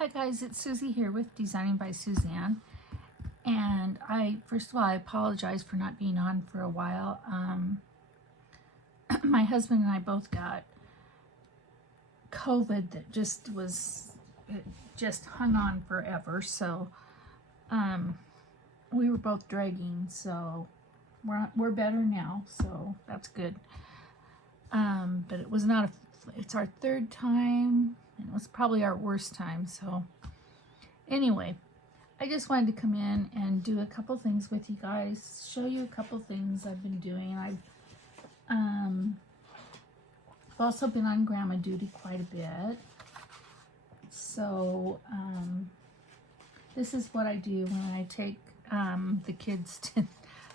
Hi guys, it's Susie here with Designing by Suzanne, and first of all I apologize for not being on for a while. My husband and I both got COVID that it just hung on forever, so we were both dragging, so we're better now, so that's good. But it was not it's our third time. It was probably our worst time. So anyway, I just wanted to come in and do a couple things with you guys, show you a couple things I've been doing. I've also been on grandma duty quite a bit. So this is what I do when I take the kids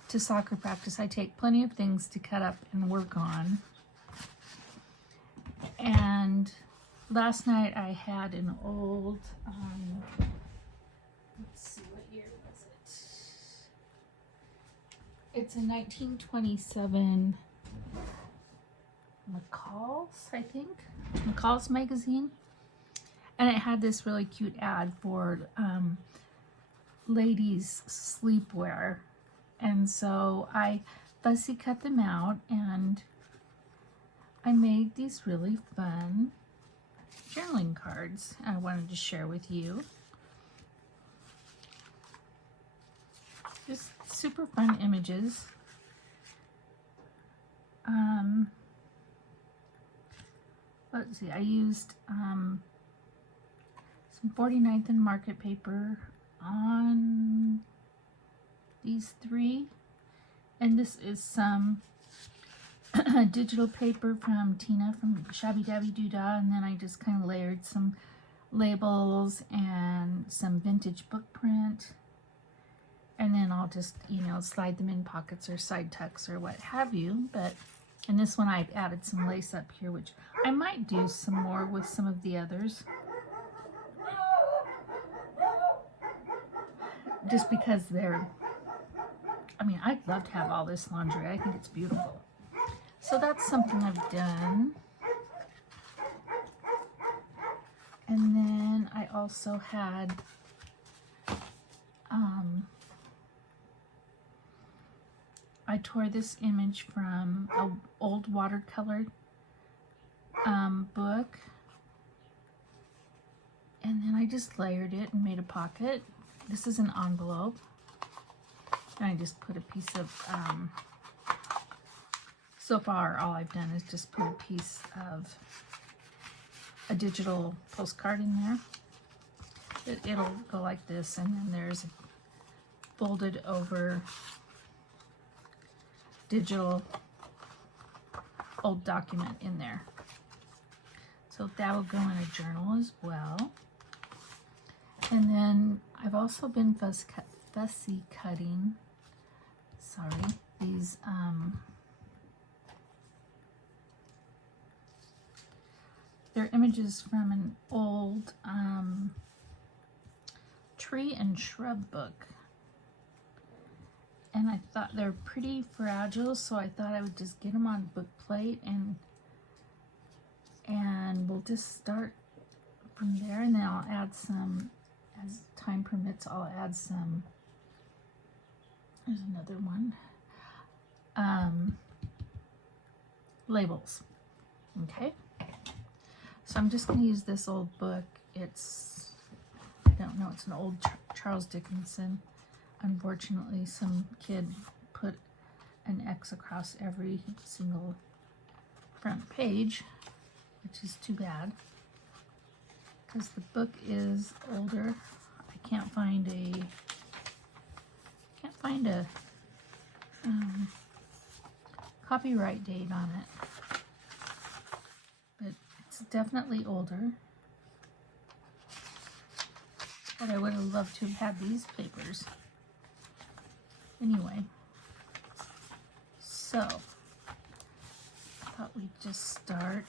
to soccer practice. I take plenty of things to cut up and work on. And last night I had an old, let's see, what year was it? It's a 1927 McCall's, I think, McCall's magazine. And it had this really cute ad for ladies sleepwear. And so I fussy cut them out and I made these really fun journaling cards I wanted to share with you. Just super fun images. Let's see, I used some 49th and Market paper on these three, and this is some digital paper from Tina from Shabby Dabby Doodah, and then I just kind of layered some labels and some vintage book print, and then I'll just, slide them in pockets or side tucks or what have you. And this one I've added some lace up here, which I might do some more with some of the others, just because I'd love to have all this lingerie. I think it's beautiful. So that's something I've done. And then I also had I tore this image from an old watercolor book, and then I just layered it and made a pocket. This is an envelope, and I just put a piece of so far, all I've done is just put a piece of a digital postcard in there. It'll go like this, and then there's a folded over digital old document in there. So that will go in a journal as well. And then I've also been fussy cutting, these they're images from an old tree and shrub book. And I thought they're pretty fragile, so I thought I would just get them on Bookplate, and we'll just start from there, and then I'll add some, as time permits, I'll add some, there's another one, labels. Okay. So I'm just going to use this old book. I don't know, it's an old Charles Dickinson. Unfortunately, some kid put an X across every single front page, which is too bad, because the book is older. I can't find a copyright date on it, but it's definitely older. But I would have loved to have had these papers. Anyway, so I thought we'd just start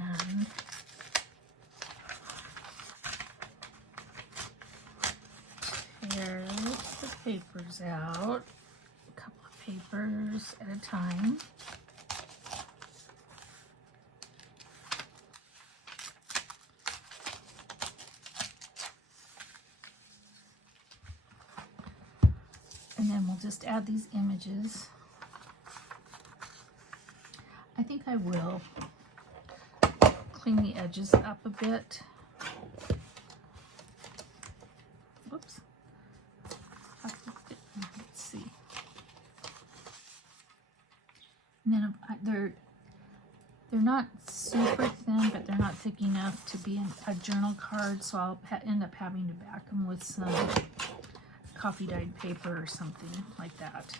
and tear the papers out, a couple of papers at a time. just add these images. I think I will clean the edges up a bit. Whoops. Let's see. And then they're not super thin, but they're not thick enough to be a journal card, so I'll end up having to back them with some coffee dyed paper or something like that.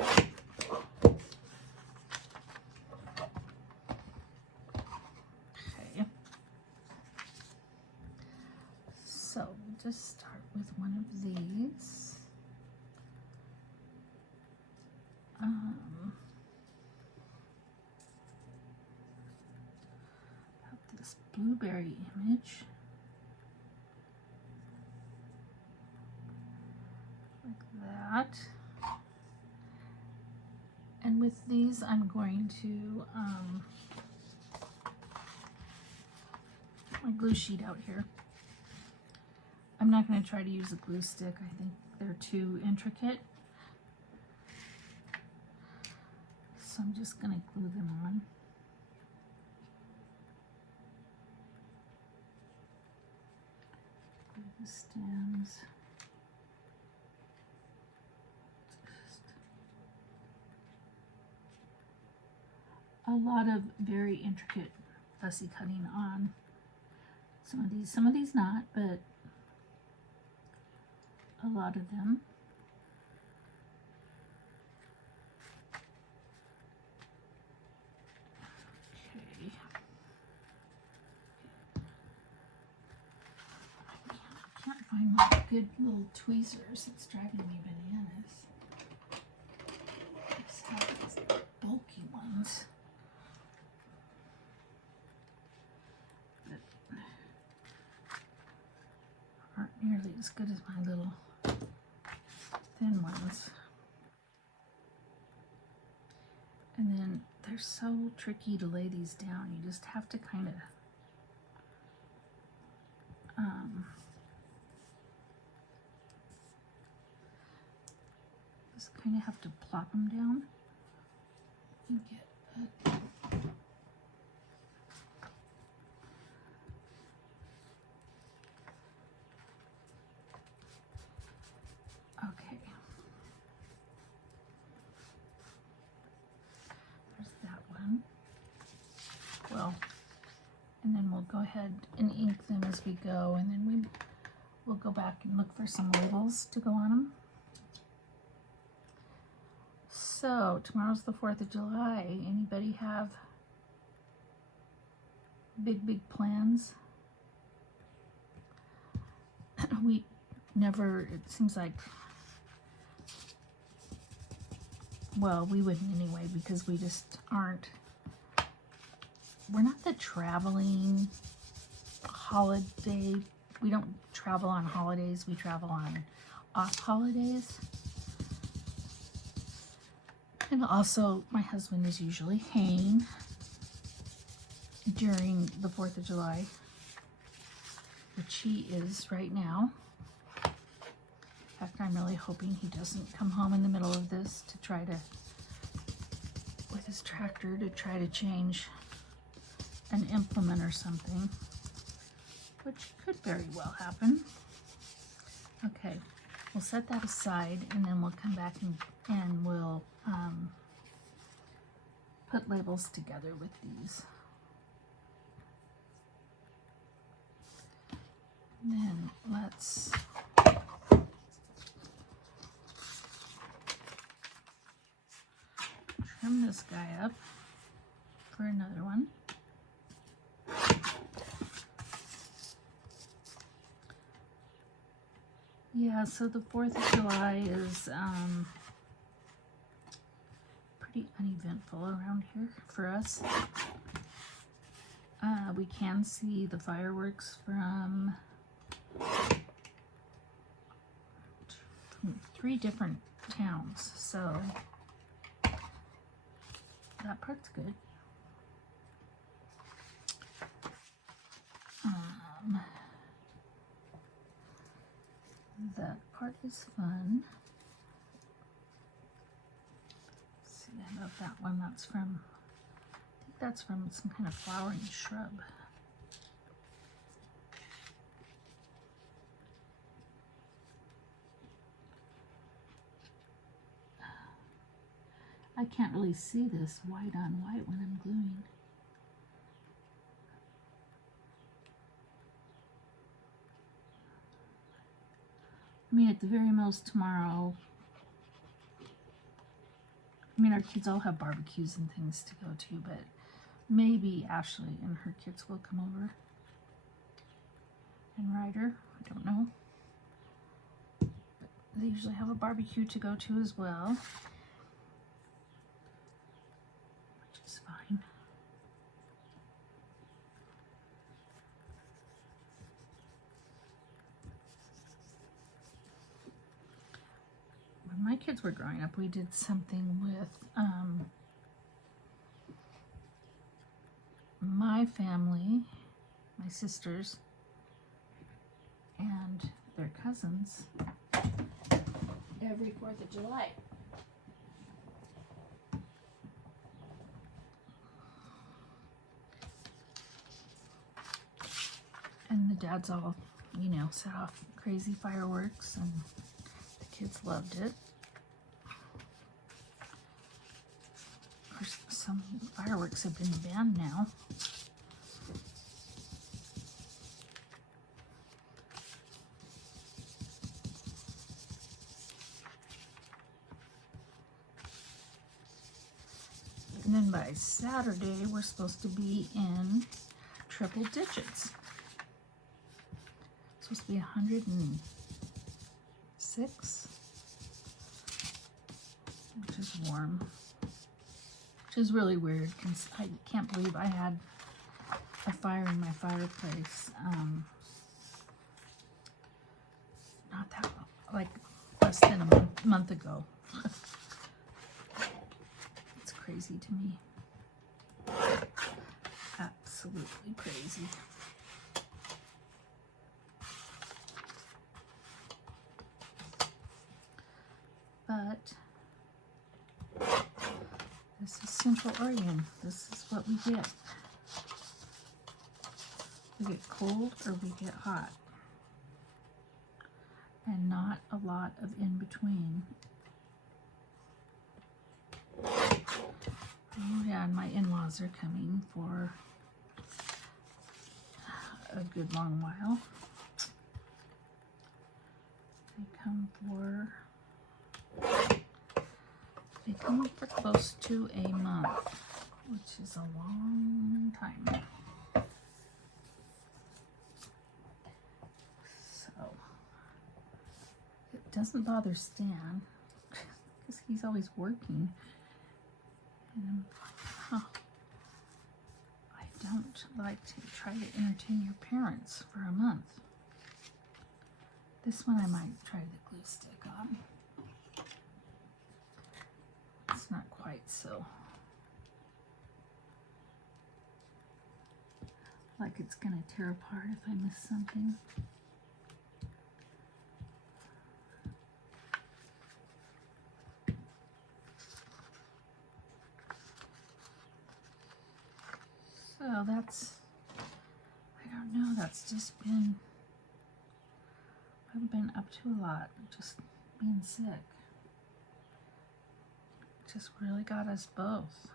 Okay. So we'll just start with one of these. This blueberry image, like that. And with these, I'm going to my glue sheet out here. I'm not going to try to use a glue stick. I think they're too intricate. So I'm just going to glue them on. The stems. A lot of very intricate fussy cutting on some of these not, but a lot of them. Okay. I can't find my good little tweezers. It's driving me bananas. I just have these bulky ones. Aren't nearly as good as my little thin ones. And then they're so tricky to lay these down. You just have to kind of have to plop them down and get a okay. There's that one. Well, and then we'll go ahead and ink them as we go, and then we'll go back and look for some labels to go on them. So tomorrow's the 4th of July. Anybody have big plans? We never, it seems like, well, we wouldn't anyway, because we just aren't, we're not the traveling holiday, we don't travel on holidays, we travel on off holidays. And also, my husband is usually haying during the 4th of July, which he is right now. In fact, I'm really hoping he doesn't come home in the middle of this to try to, with his tractor, to try to change an implement or something, which could very well happen. Okay, we'll set that aside, and then we'll come back and we'll put labels together with these. And then let's trim this guy up for another one. Yeah, so the 4th of July is pretty uneventful around here for us. We can see the fireworks from 3 different towns, so that part's good. that part is fun. Let's see, I love that one. That's from, I think that's from some kind of flowering shrub. I can't really see this white on white when I'm gluing. I mean, at the very most tomorrow, I mean, our kids all have barbecues and things to go to, but maybe Ashley and her kids will come over. And Ryder, I don't know. But they usually have a barbecue to go to as well, which is fine. When my kids were growing up, we did something with my family, my sisters, and their cousins every 4th of July. And the dads all, you know, set off crazy fireworks, and the kids loved it. Of course, some fireworks have been banned now. And then by Saturday, we're supposed to be in triple digits. It's supposed to be 106, which is warm, which is really weird because I can't believe I had a fire in my fireplace not that long, like less than a month ago. It's crazy to me. Absolutely crazy. But this is Central Oregon. This is what we get. We get cold or we get hot. And not a lot of in between. Oh yeah, and my in-laws are coming for a good long while. They come for close to a month, which is a long time. So it doesn't bother Stan because he's always working. And I don't like to try to entertain your parents for a month. This one I might try the glue stick on. It's not quite so like it's gonna tear apart if I miss something. So that's, I don't know, that's just been, I've been up to a lot, just being sick. Just really got us both.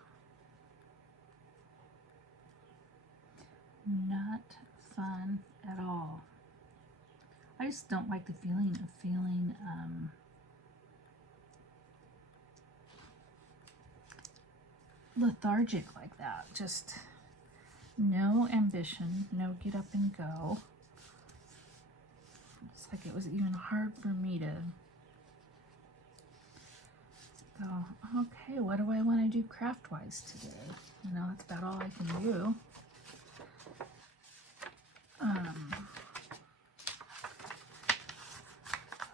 Not fun at all. I just don't like the feeling of feeling lethargic like that. Just no ambition, no get up and go. It's like it was even hard for me to go, okay, what do I want to do craft-wise today? You know, that's about all I can do.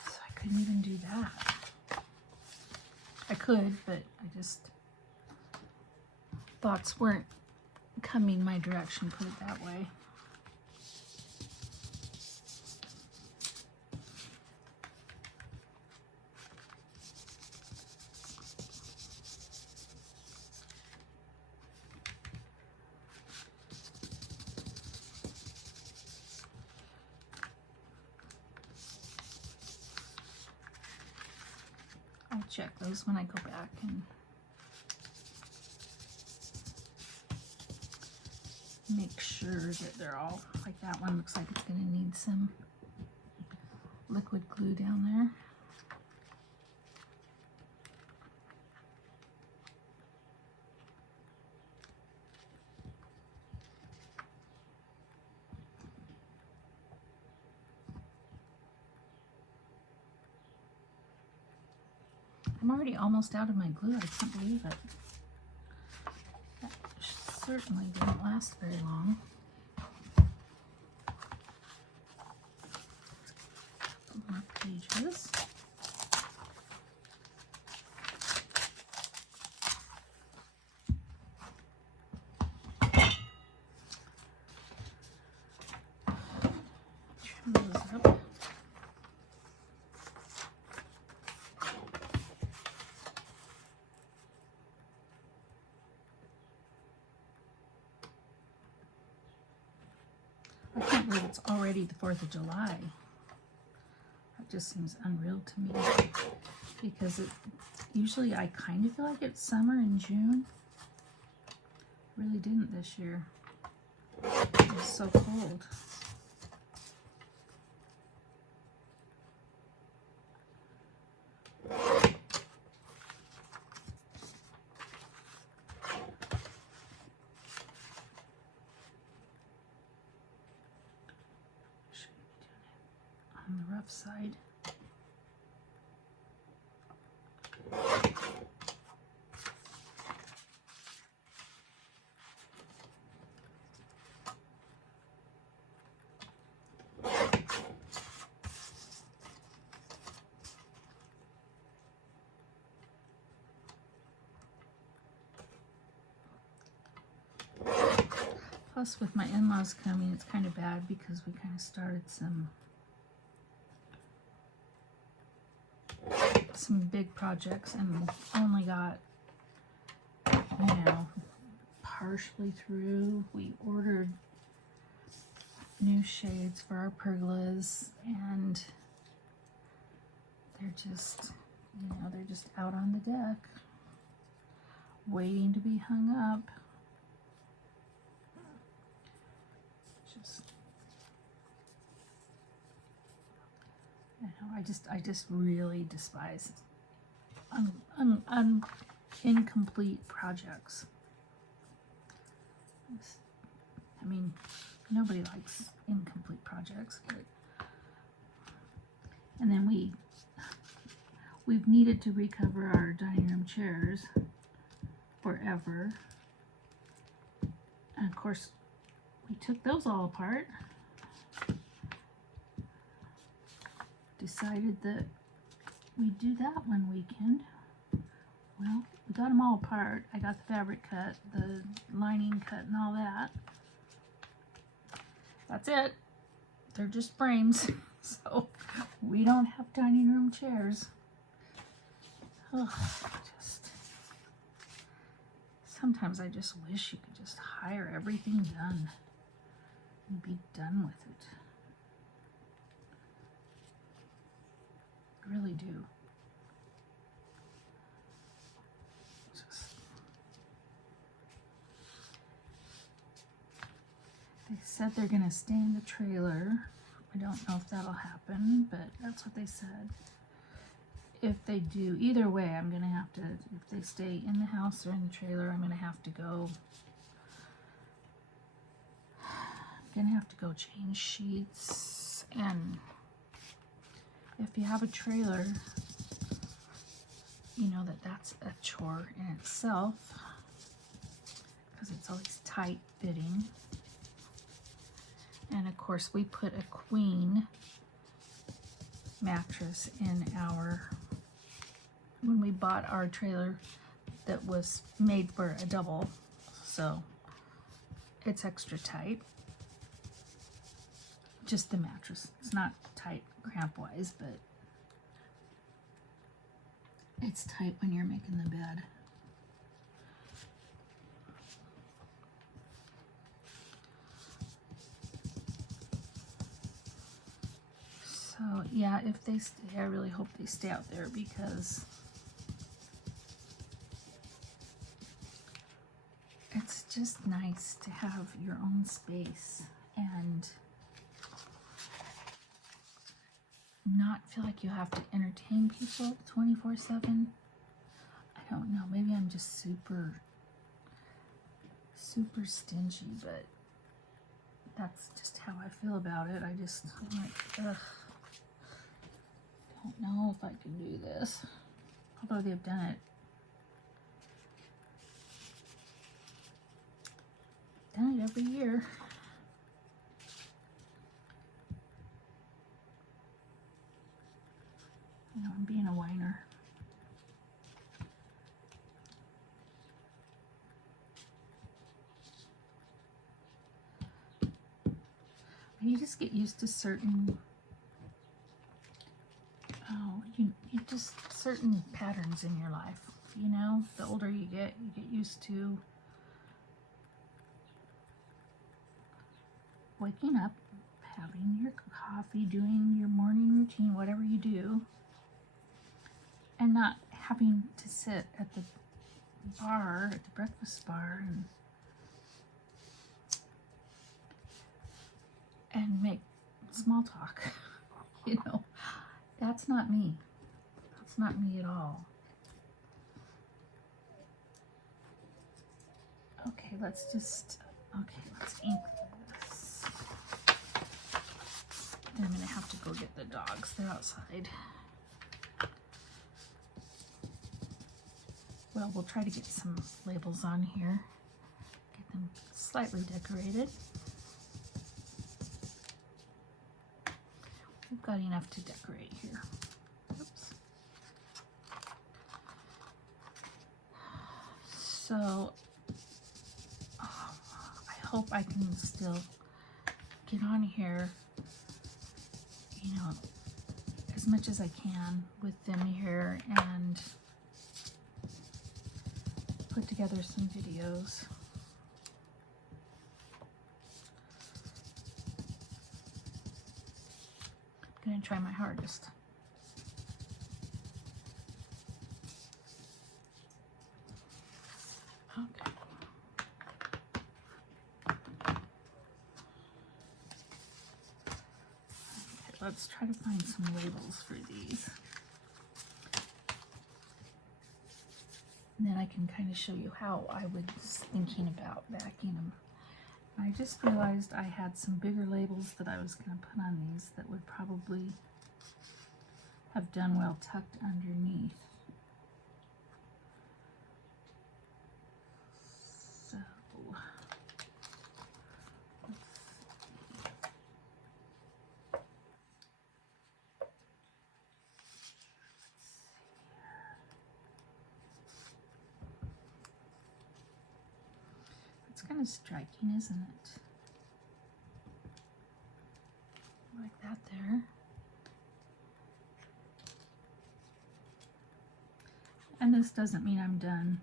So I couldn't even do that. I could, but I just, thoughts weren't coming my direction, put it that way. I'll check those when I go back and make sure that they're all, like that one looks like it's going to need some liquid glue down there. I'm already almost out of my glue. I can't believe it. That certainly didn't last very long. More pages. Trim those up. I can't believe it's already the 4th of July. That just seems unreal to me, because usually I kind of feel like it's summer in June. Really didn't this year. It was so cold. On the rough side. Plus, with my in-laws coming, it's kind of bad because we kind of started some big projects and only got, you know, partially through. We ordered new shades for our pergolas, and they're just, you know, they're just out on the deck waiting to be hung up. Just, you know, I just really despise incomplete projects. I mean, nobody likes incomplete projects, but, and then we've needed to recover our dining room chairs forever, and of course we took those all apart, decided that we'd do that one weekend. Well, we got them all apart. I got the fabric cut, the lining cut, and all that. That's it. They're just frames, so we don't have dining room chairs. Ugh, sometimes I just wish you could just hire everything done and be done with it. I really do. They said they're going to stay in the trailer. I don't know if that'll happen, but that's what they said. If they do, either way, I'm going to have to, if they stay in the house or in the trailer, I'm going to have to go, change sheets. And if you have a trailer, you know that's a chore in itself, because it's always tight fitting. And of course, we put a queen mattress in when we bought our trailer that was made for a double, so it's extra tight. Just the mattress. It's not tight cramp-wise, but it's tight when you're making the bed. So yeah, if they stay, I really hope they stay out there, because just nice to have your own space and not feel like you have to entertain people 24/7. I don't know, maybe I'm just super stingy, but that's just how I feel about it. I'm like, ugh, don't know if I can do this. Although they've done it every year. You know, I'm being a whiner. You just get used to certain, certain patterns in your life. You know, the older you get used to waking up, having your coffee, doing your morning routine, whatever you do, and not having to sit at the bar, at the breakfast bar, and make small talk. You know, that's not me. That's not me at all. Okay, let's ink this. Then I'm gonna have to go get the dogs. They're outside. Well, we'll try to get some labels on here. Get them slightly decorated. We've got enough to decorate here. Oops. So, I hope I can still get on here, you know, as much as I can with them here and put together some videos. I'm gonna try my hardest. Okay. Let's try to find some labels for these. And then I can kind of show you how I was thinking about backing them. I just realized I had some bigger labels that I was going to put on these that would probably have done well tucked underneath. So, it's kind of striking, isn't it? Like that there. And this doesn't mean I'm done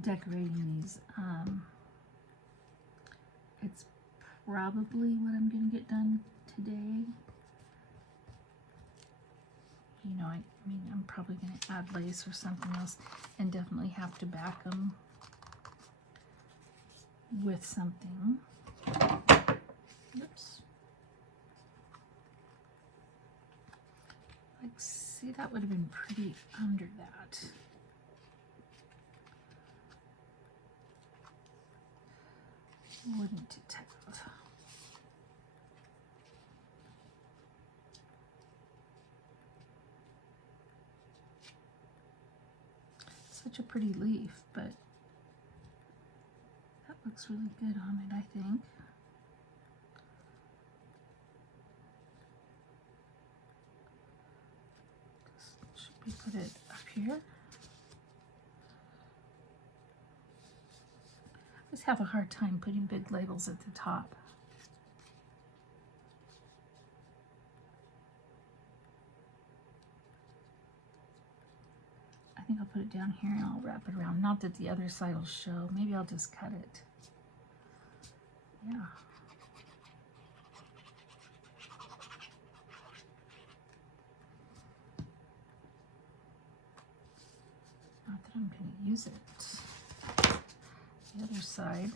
decorating these. It's probably what I'm going to get done today. You know, I mean, I'm probably going to add lace or something else and definitely have to back them with something. Oops. Like, see, that would have been pretty under that. Wouldn't it have? Such a pretty leaf, but that looks really good on it, I think. Should we put it up here? I just have a hard time putting big labels at the top. I think I'll put it down here and I'll wrap it around. Not that the other side will show. Maybe I'll just cut it. Yeah. Not that I'm going to use it. the other side.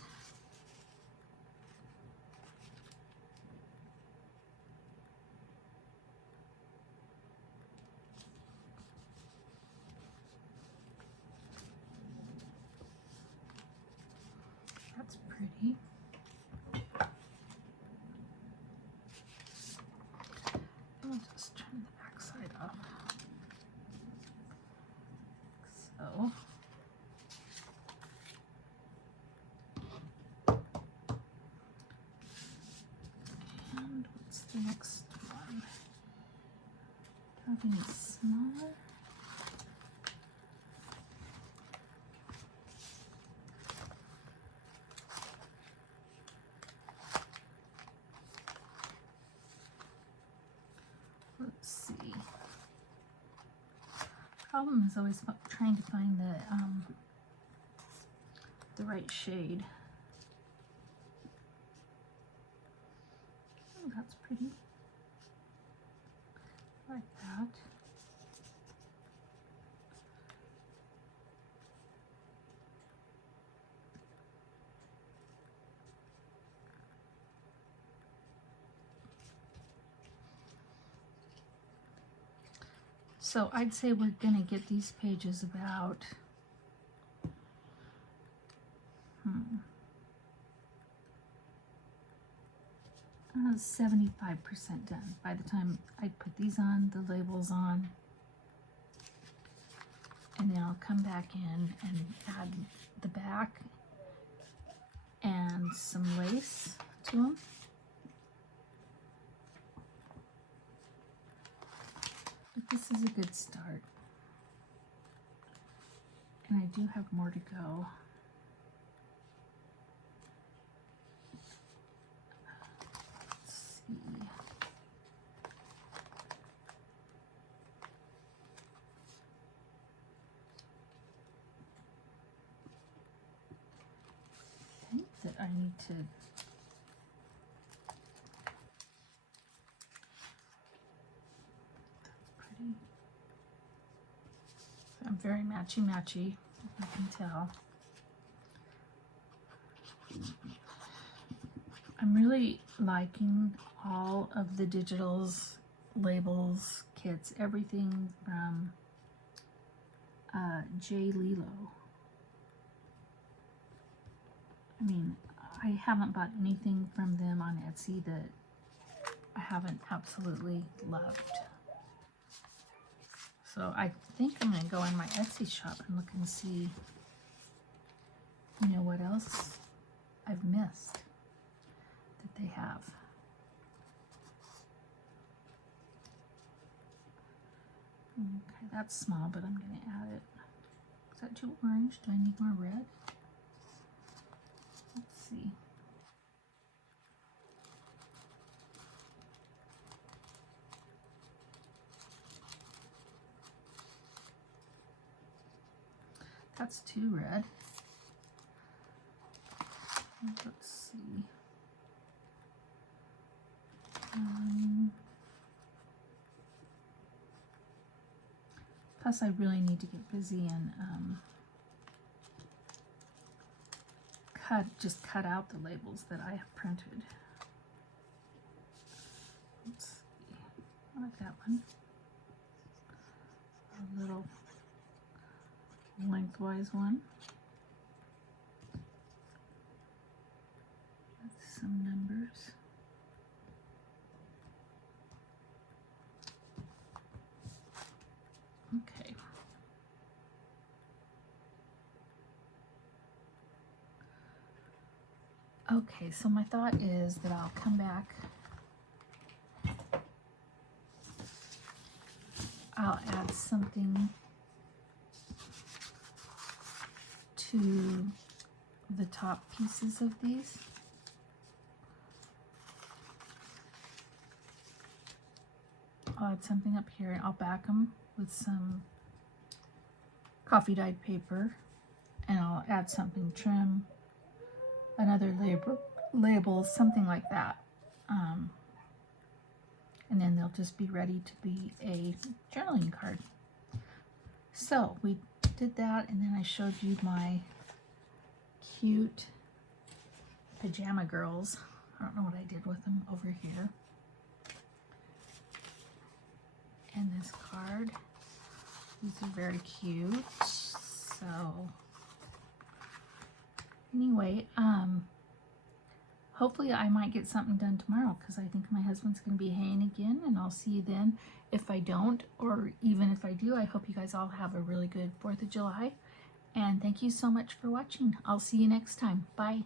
That's pretty. I'll just turn the back side up. So. And what's the next one? Do I have any smaller? Let's see. Problem is always trying to find the right shade. Oh, that's pretty. Like that. So I'd say we're going to get these pages about 75% done by the time I put these on, the labels on, and then I'll come back in and add the back and some lace to them. But this is a good start. And I do have more to go. Let's see. I think that I need to I'm very matchy-matchy, you can tell. I'm really liking all of the digitals, labels, kits, everything from J. Lilo. I mean, I haven't bought anything from them on Etsy that I haven't absolutely loved. So I think I'm going to go in my Etsy shop and look and see, you know, what else I've missed that they have. Okay, that's small, but I'm going to add it. Is that too orange? Do I need more red? Let's see. That's too red. Let's see. Plus, I really need to get busy and just cut out the labels that I have printed. Let's see. I like that one. A little lengthwise one. That's some numbers. Okay. Okay, so my thought is that I'll come back. I'll add something to the top pieces of these. I'll add something up here and I'll back them with some coffee dyed paper, and I'll add something trim, another label, something like that. And then they'll just be ready to be a journaling card. So we did that, and then I showed you my cute pajama girls. I don't know what I did with them over here. And this card. These are very cute. So anyway, hopefully I might get something done tomorrow because I think my husband's going to be haying again, and I'll see you then. If I don't, or even if I do, I hope you guys all have a really good 4th of July. And thank you so much for watching. I'll see you next time. Bye.